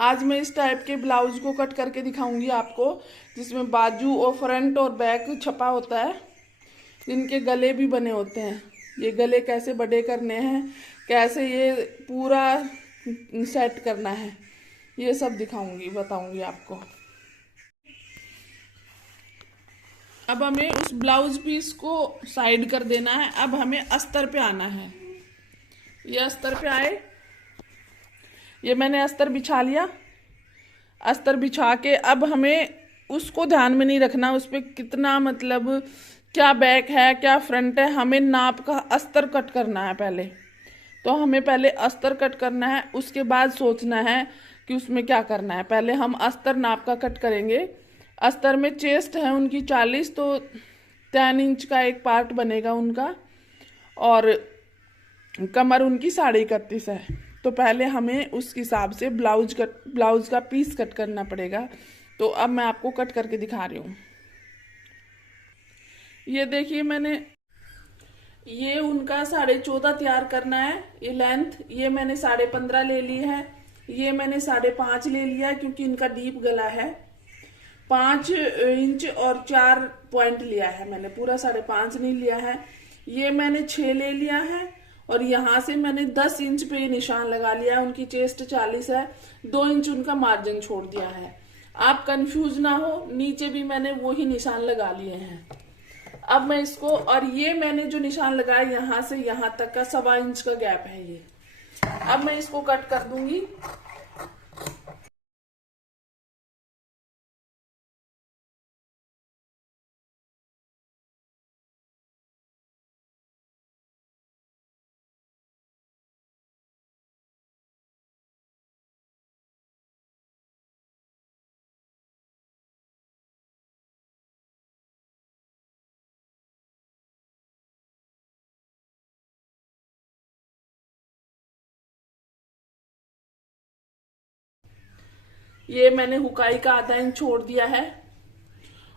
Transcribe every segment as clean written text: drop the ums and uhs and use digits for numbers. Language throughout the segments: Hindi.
आज मैं इस टाइप के ब्लाउज को कट करके दिखाऊंगी आपको, जिसमें बाजू और फ्रंट और बैक छपा होता है, जिनके गले भी बने होते हैं। ये गले कैसे बड़े करने हैं, कैसे ये पूरा सेट करना है, ये सब दिखाऊंगी, बताऊंगी आपको। अब हमें उस ब्लाउज पीस को साइड कर देना है। अब हमें अस्तर पे आना है। ये अस्तर पे आए, ये मैंने अस्तर बिछा लिया। अस्तर बिछा के अब हमें उसको ध्यान में नहीं रखना उस पर कितना, मतलब क्या बैक है क्या फ्रंट है, हमें नाप का अस्तर कट करना है पहले। तो हमें पहले अस्तर कट करना है, उसके बाद सोचना है कि उसमें क्या करना है। पहले हम अस्तर नाप का कट करेंगे। अस्तर में चेस्ट है उनकी 40, तो 10 इंच का एक पार्ट बनेगा उनका, और कमर उनकी 31.5 है। तो पहले हमें उस हिसाब से ब्लाउज का पीस कट करना पड़ेगा। तो अब मैं आपको कट करके दिखा रही हूँ। ये देखिए, मैंने ये उनका 14.5 तैयार करना है। ये लेंथ ये मैंने 15.5 ले ली है। ये मैंने 5.5 ले लिया क्योंकि इनका डीप गला है। 5 इंच और 4 पॉइंट लिया है मैंने, पूरा 5.5 नहीं लिया है। ये मैंने 6 ले लिया है, और यहाँ से मैंने 10 इंच पे निशान लगा लिया है। उनकी चेस्ट 40 है, 2 इंच उनका मार्जिन छोड़ दिया है। आप कंफ्यूज ना हो, नीचे भी मैंने वही निशान लगा लिए हैं। अब मैं इसको, और ये मैंने जो निशान लगाया यहाँ से यहाँ तक का 1.25 इंच का गैप है ये। अब मैं इसको कट कर दूंगी। ये मैंने हुकाई का आधा इंच छोड़ दिया है,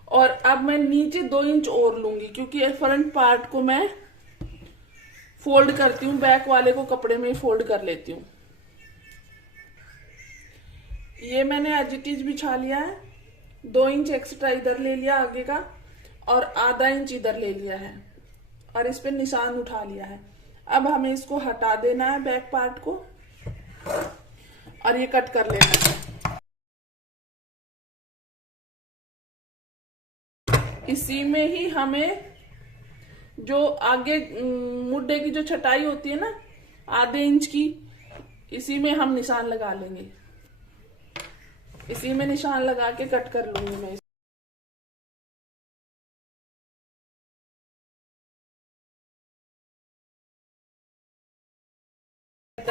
और अब मैं नीचे 2 इंच और लूंगी, क्योंकि फ्रंट पार्ट को मैं फोल्ड करती हूँ, बैक वाले को कपड़े में फोल्ड कर लेती हूँ। ये मैंने एज इट इज बिछा लिया है। 2 इंच एक्स्ट्रा इधर ले लिया आगे का, और आधा इंच इधर ले लिया है, और इस पे निशान उठा लिया है। अब हमें इसको हटा देना है बैक पार्ट को, और ये कट कर लेना है। इसी में ही हमें जो आगे मुड्डे की जो छटाई होती है ना, आधे इंच की, इसी में हम निशान लगा लेंगे। इसी में निशान लगा के कट कर लूंगी मैं।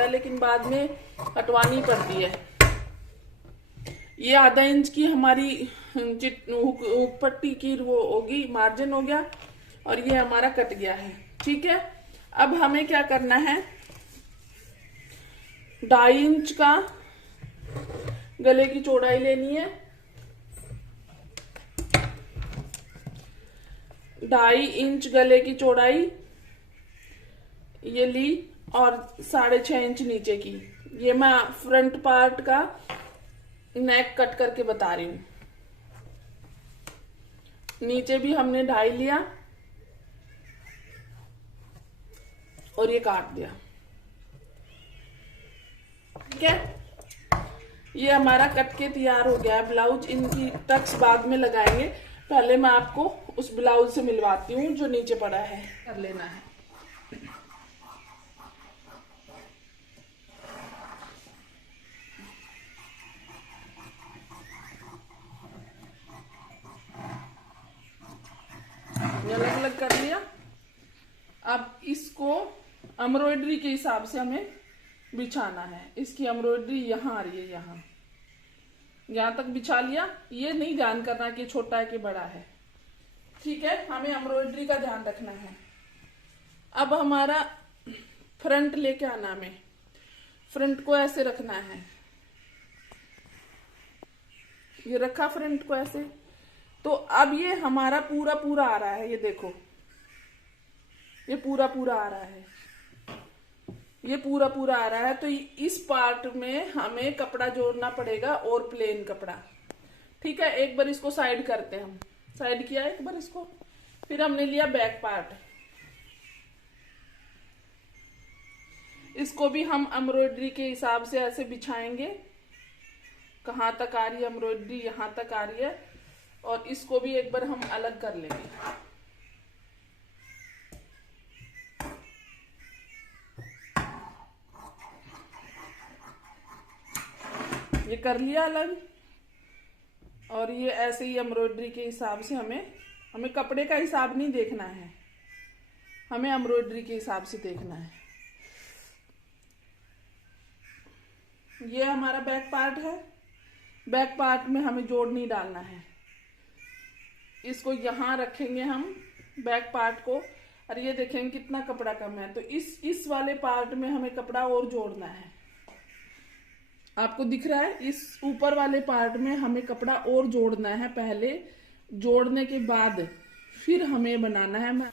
लेकिन बाद में कटवानी पड़ती है। ये आधा इंच की हमारी हुक पट्टी की वो होगी, मार्जिन हो गया, और ये हमारा कट गया है। ठीक है, अब हमें क्या करना है, 2.5 इंच का गले की चौड़ाई लेनी है। 2.5 इंच गले की चौड़ाई ये ली, और 6.5 इंच नीचे की। ये मैं फ्रंट पार्ट का नेक कट करके बता रही हूँ। नीचे भी हमने 2.5 लिया, और ये काट दिया। ठीक है, ये हमारा कट के तैयार हो गया है ब्लाउज। इनकी टक्स बाद में लगाएंगे, पहले मैं आपको उस ब्लाउज से मिलवाती हूँ जो नीचे पड़ा है। कर लेना है। अलग अलग कर लिया। अब इसको एम्ब्रॉयडरी के हिसाब से हमें बिछाना है। इसकी एम्ब्रॉयडरी यहाँ आ रही है, यहाँ तक बिछा लिया। ये नहीं ध्यान करना कि छोटा है कि बड़ा है। ठीक है, हमें एम्ब्रॉयडरी का ध्यान रखना है। अब हमारा फ्रंट लेके आना, हमें फ्रंट को ऐसे रखना है। ये रखा फ्रंट को ऐसे, तो अब ये हमारा पूरा पूरा आ रहा है। ये देखो, ये पूरा पूरा आ रहा है। ये पूरा पूरा आ रहा है, तो इस पार्ट में हमें कपड़ा जोड़ना पड़ेगा और प्लेन कपड़ा। ठीक है, एक बार इसको साइड करते हैं। हम साइड किया एक बार इसको, फिर हमने लिया बैक पार्ट। इसको भी हम एम्ब्रॉयडरी के हिसाब से ऐसे बिछाएंगे। कहाँ तक आ रही है एम्ब्रॉयडरी, यहां तक आ रही है। और इसको भी एक बार हम अलग कर लेंगे। ये कर लिया अलग। और ये ऐसे ही एम्ब्रॉयडरी के हिसाब से हमें कपड़े का हिसाब नहीं देखना है, हमें एम्ब्रॉयडरी के हिसाब से देखना है। ये हमारा बैक पार्ट है। बैक पार्ट में हमें जोड़ नहीं डालना है। इसको यहां रखेंगे हम बैक पार्ट को, और ये देखेंगे कितना कपड़ा कम है, तो इस वाले पार्ट में हमें कपड़ा और जोड़ना है। आपको दिख रहा है, इस ऊपर वाले पार्ट में हमें कपड़ा और जोड़ना है। पहले जोड़ने के बाद फिर हमें बनाना है।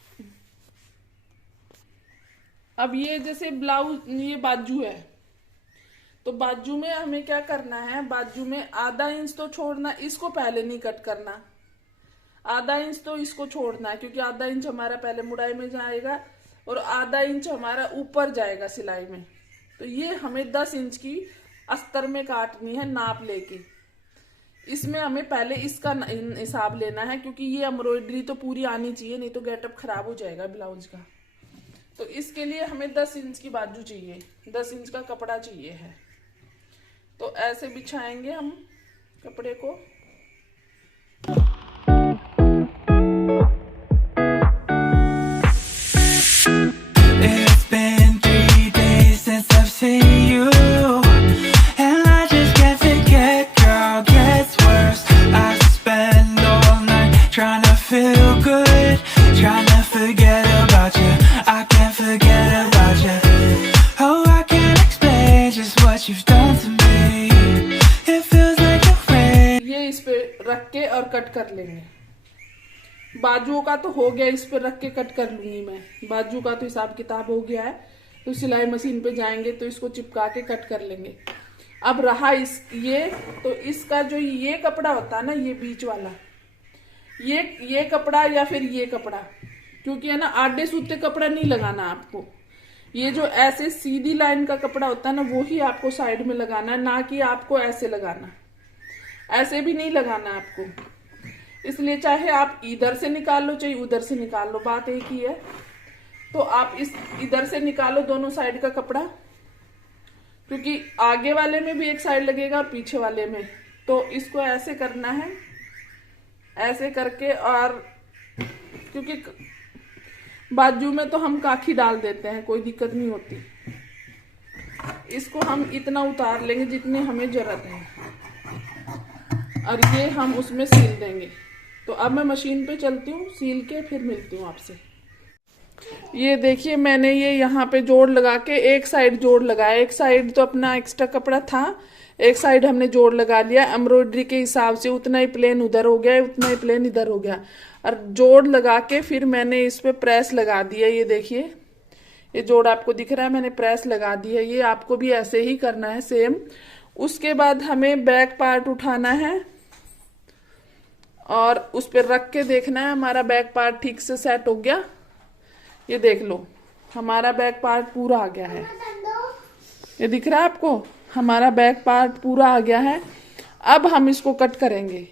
अब ये जैसे ब्लाउज, ये बाजू है, तो बाजू में हमें क्या करना है, बाजू में आधा इंच तो छोड़ना, इसको पहले नहीं कट करना। आधा इंच तो इसको छोड़ना है, क्योंकि आधा इंच हमारा पहले मुड़ाई में जाएगा और आधा इंच हमारा ऊपर जाएगा सिलाई में। तो ये हमें 10 इंच की अस्तर में काटनी है नाप लेके। इसमें हमें पहले इसका हिसाब लेना है, क्योंकि ये एम्ब्रॉयडरी तो पूरी आनी चाहिए, नहीं तो गेटअप खराब हो जाएगा ब्लाउज का। तो इसके लिए हमें 10 इंच की बाजू चाहिए, 10 इंच का कपड़ा चाहिए है। तो ऐसे बिछाएंगे हम कपड़े को। रख के और कट कर लेंगे। बाजुओं का तो हो गया, इस पे रख के कट कर लूंगी मैं। बाजू का तो हिसाब किताब हो गया है, तो सिलाई मशीन पे जाएंगे तो इसको चिपका के कट कर लेंगे। अब रहा तो इसका जो ये कपड़ा होता है ना, ये बीच वाला, ये कपड़ा या फिर ये कपड़ा, क्योंकि है ना आधे सूते कपड़ा नहीं लगाना आपको। ये जो ऐसे सीधी लाइन का कपड़ा होता है ना, वो ही आपको साइड में लगाना है, ना कि आपको ऐसे लगाना। ऐसे भी नहीं लगाना आपको, इसलिए चाहे आप इधर से निकाल लो चाहे उधर से निकाल लो, बात एक ही है। तो आप इधर से निकालो दोनों साइड का कपड़ा, क्योंकि आगे वाले में भी एक साइड लगेगा और पीछे वाले में। तो इसको ऐसे करना है, ऐसे करके, और क्योंकि बाजू में तो हम काखी डाल देते हैं, कोई दिक्कत नहीं होती। इसको हम इतना उतार लेंगे जितनी हमें जरूरत है, और ये हम उसमें सील देंगे। तो अब मैं मशीन पे चलती हूँ, सील के फिर मिलती हूँ आपसे। ये देखिए, मैंने ये यहाँ पे जोड़ लगा के एक साइड जोड़ लगाया। एक साइड तो अपना एक्स्ट्रा कपड़ा था, एक साइड हमने जोड़ लगा लिया एम्ब्रॉयडरी के हिसाब से। उतना ही प्लेन उधर हो गया, उतना ही प्लेन इधर हो गया, और जोड़ लगा के फिर मैंने इस पे प्रेस लगा दिया। ये देखिए, ये जोड़ आपको दिख रहा है, मैंने प्रेस लगा दी है। ये आपको भी ऐसे ही करना है सेम। उसके बाद हमें बैक पार्ट उठाना है और उस पर रख के देखना है हमारा बैक पार्ट ठीक से सेट हो गया। ये देख लो, हमारा बैक पार्ट पूरा आ गया है। ये दिख रहा है आपको, हमारा बैक पार्ट पूरा आ गया है। अब हम इसको कट करेंगे,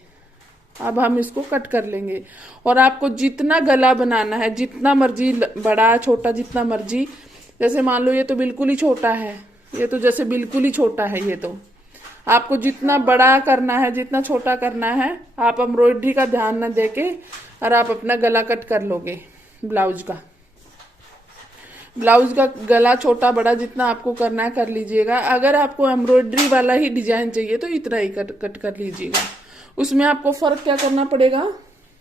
अब हम इसको कट कर लेंगे। और आपको जितना गला बनाना है, जितना मर्जी बड़ा छोटा, जितना मर्जी, जैसे मान लो ये तो बिल्कुल ही छोटा है, ये तो जैसे बिल्कुल ही छोटा है, ये तो आपको जितना बड़ा करना है, जितना छोटा करना है, आप एम्ब्रॉयडरी का ध्यान न देके और आप अपना गला कट कर लोगे। ब्लाउज का गला छोटा बड़ा जितना आपको करना है कर लीजिएगा। अगर आपको एम्ब्रॉयडरी वाला ही डिजाइन चाहिए तो इतना ही कट कर लीजिएगा। उसमें आपको फर्क क्या करना पड़ेगा,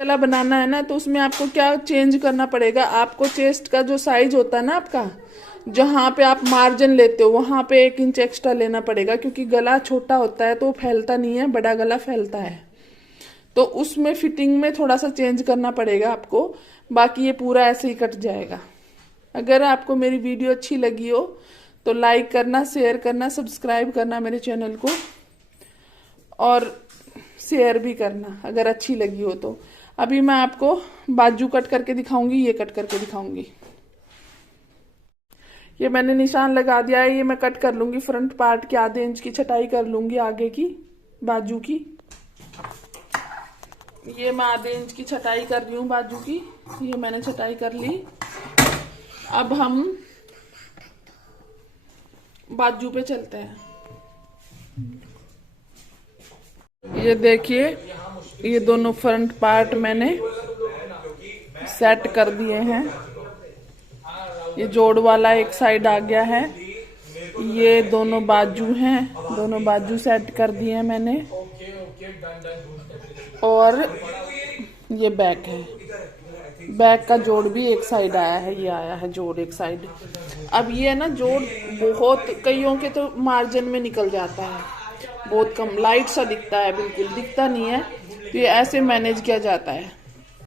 गला बनाना है ना, तो उसमें आपको क्या चेंज करना पड़ेगा, आपको चेस्ट का जो साइज होता है ना आपका, जहां पे आप मार्जिन लेते हो वहां पे 1 इंच एक्स्ट्रा लेना पड़ेगा, क्योंकि गला छोटा होता है तो फैलता नहीं है, बड़ा गला फैलता है। तो उसमें फिटिंग में थोड़ा सा चेंज करना पड़ेगा आपको, बाकी ये पूरा ऐसे ही कट जाएगा। अगर आपको मेरी वीडियो अच्छी लगी हो तो लाइक करना, शेयर करना, सब्सक्राइब करना मेरे चैनल को, और शेयर भी करना अगर अच्छी लगी हो तो। अभी मैं आपको बाजू कट करके दिखाऊंगी, ये कट करके दिखाऊंगी। ये मैंने निशान लगा दिया है, ये मैं कट कर लूंगी। फ्रंट पार्ट के आधे इंच की छटाई कर लूंगी आगे की बाजू की। ये मैं आधे इंच की छटाई कर रही हूँ बाजू की, ये मैंने छटाई कर ली। अब हम बाजू पे चलते हैं। ये देखिए, ये दोनों फ्रंट पार्ट मैंने सेट कर दिए हैं। ये जोड़ वाला एक साइड आ गया है, ये दोनों बाजू हैं, दोनों बाजू सेट कर दिए हैं मैंने, और ये बैक है। बैक का जोड़ भी एक साइड आया है, ये आया है जोड़ एक साइड। अब ये ना जोड़ बहुत कईयों के तो मार्जिन में निकल जाता है, बहुत कम लाइट सा दिखता है, बिल्कुल दिखता नहीं है, तो ये ऐसे मैनेज किया जाता है।